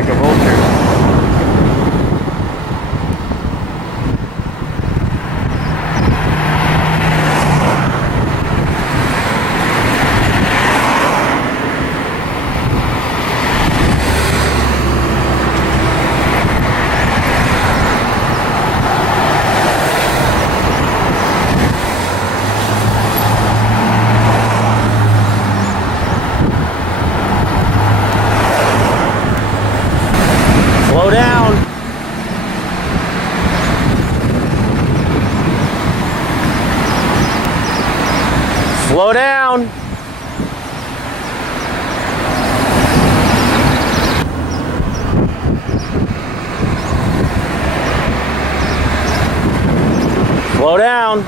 like a vulture. Slow down. Slow down. Slow down.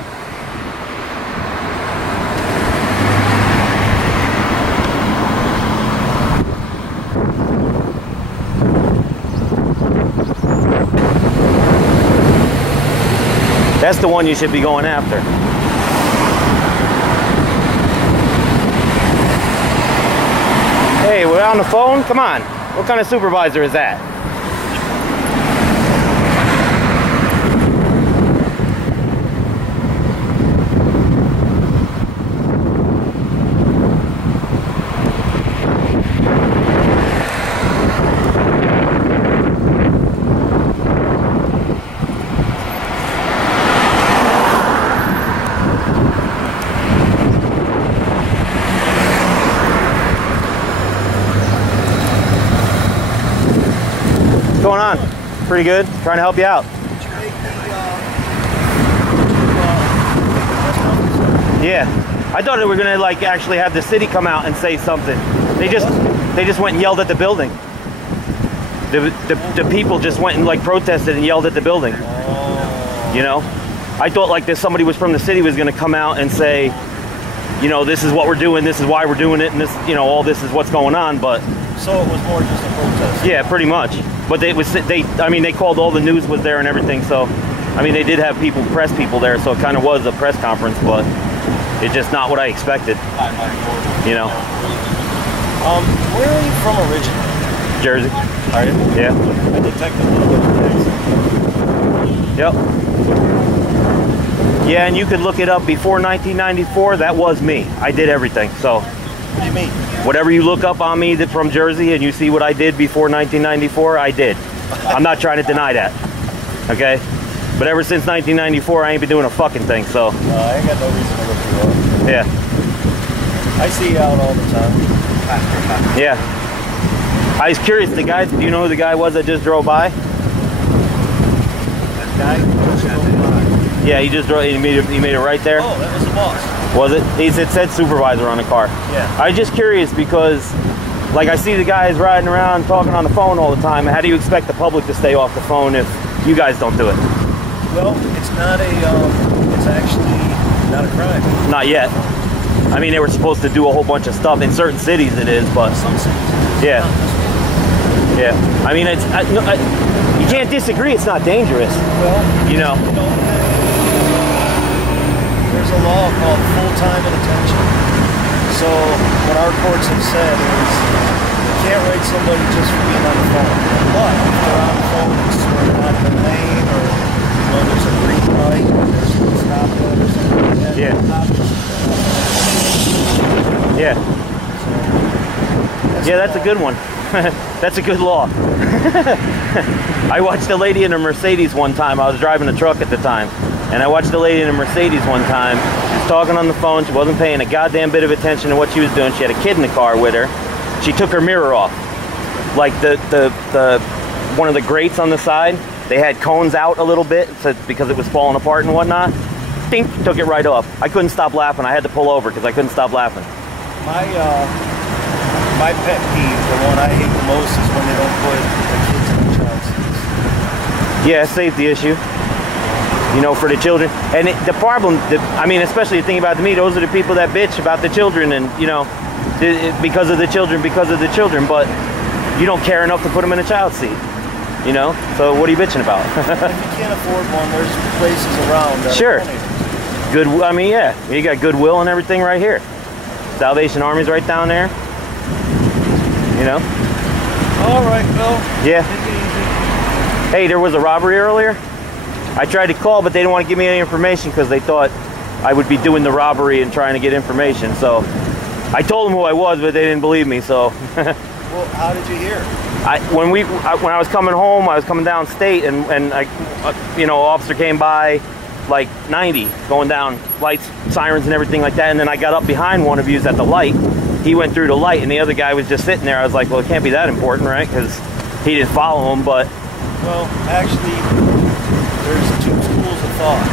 That's the one you should be going after. Hey, we're on the phone? Come on. What kind of supervisor is that? What's going on? Pretty good. Trying to help you out. Yeah. I thought they were gonna like actually have the city come out and say something. They just went and yelled at the building. The people just went and like protested and yelled at the building. You know? I thought like somebody was from the city was gonna come out and say, you know, this is what we're doing, this is why we're doing it, and this, you know, all this is what's going on, but so it was more just a protest. Yeah, pretty much. But I mean, they called, all the news was there and everything, so I mean, they did have press people there, so it kind of was a press conference, but it's just not what I expected. You know. Where are you from originally? Jersey. Are you? Yeah. I detected a little bit of an accent. Yep. Yeah, and you could look it up before 1994. That was me. I did everything. So. What do you mean? Whatever you look up on me from Jersey and you see what I did before 1994, I did. I'm not trying to deny that. Okay? But ever since 1994, I ain't been doing a fucking thing, so. I ain't got no reason to look you up. Yeah. I see you out all the time. Yeah. I was curious, the guy, do you know who the guy was that just drove by? That guy just drove by. Yeah, he just drove, he made it right there. Oh, that was the boss. Was it? It said supervisor on the car. Yeah. I was just curious because, like, I see the guys riding around talking on the phone all the time. How do you expect the public to stay off the phone if you guys don't do it? Well, it's not it's actually not a crime. Not yet. I mean, they were supposed to do a whole bunch of stuff. In certain cities it is, but. Some cities. Yeah. Yeah. I mean, you can't disagree it's not dangerous. Well, you know. There's a law called full-time inattention. So what our courts have said is you can't rate somebody just for being on the phone. But if they're on the phone and swerving out of the lane, or you know, there's a green light, or there's a stop light or something like that. Yeah. Yeah. Yeah, that's a good one. That's a good law. I watched a lady in a Mercedes one time. I was driving a truck at the time. And I watched a lady in a Mercedes one time. She was talking on the phone. She wasn't paying a goddamn bit of attention to what she was doing. She had a kid in the car with her. She took her mirror off. Like the one of the grates on the side, they had cones out a little bit because it was falling apart and whatnot. Dink, took it right off. I couldn't stop laughing. I had to pull over because I couldn't stop laughing. My pet peeve, the one I hate the most, is when they don't put the kids in the child seats. Yeah, safety issue. You know, for the children. And the problem, I mean, especially the thing about me, those are the people that bitch about the children and, you know, because of the children, but you don't care enough to put them in a child seat, you know? So what are you bitching about? If you can't afford one, there's places around that sure. Good, I mean, yeah, you got Goodwill and everything right here. Salvation Army's right down there, you know? All right, well. Yeah. Take it easy. Hey, there was a robbery earlier. I tried to call, but they didn't want to give me any information because they thought I would be doing the robbery and trying to get information. So I told them who I was, but they didn't believe me. So. Well, how did you hear? When I was coming home, I was coming downstate, and you know, officer came by like 90, going down, lights, sirens, and everything like that. And then I got up behind one of you at the light. He went through the light, and the other guy was just sitting there. I was like, well, it can't be that important, right? Because he didn't follow him. But well, actually, there's two schools of thought.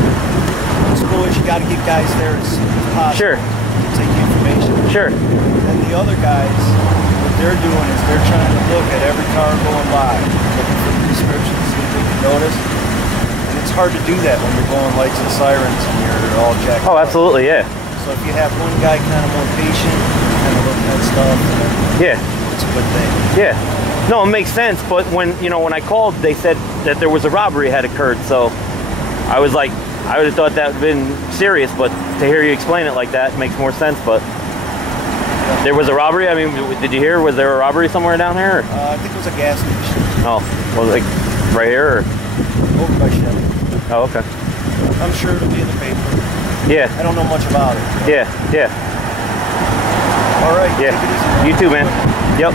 One school is you got to get guys there as soon as possible. Sure. To take the information. Sure. And the other guys, what they're doing is they're trying to look at every car going by, looking for the descriptions, see if they can notice. And it's hard to do that when you're going lights and sirens and you're all jacked up. Oh, absolutely, yeah. So if you have one guy kind of more patient, kind of looking at stuff, then it's a good thing. Yeah. No, it makes sense. But when I called, they said that there was a robbery had occurred. So I was like, I would have thought that would have been serious, but to hear you explain it like that makes more sense. But there was a robbery? I mean, did you hear? Was there a robbery somewhere down here? I think it was a gas station. Oh, was it like right here? Or? Over by Chevy. Oh, okay. I'm sure it'll be in the paper. Yeah. I don't know much about it. Yeah, yeah. All right. Yeah. You too, man. Yep.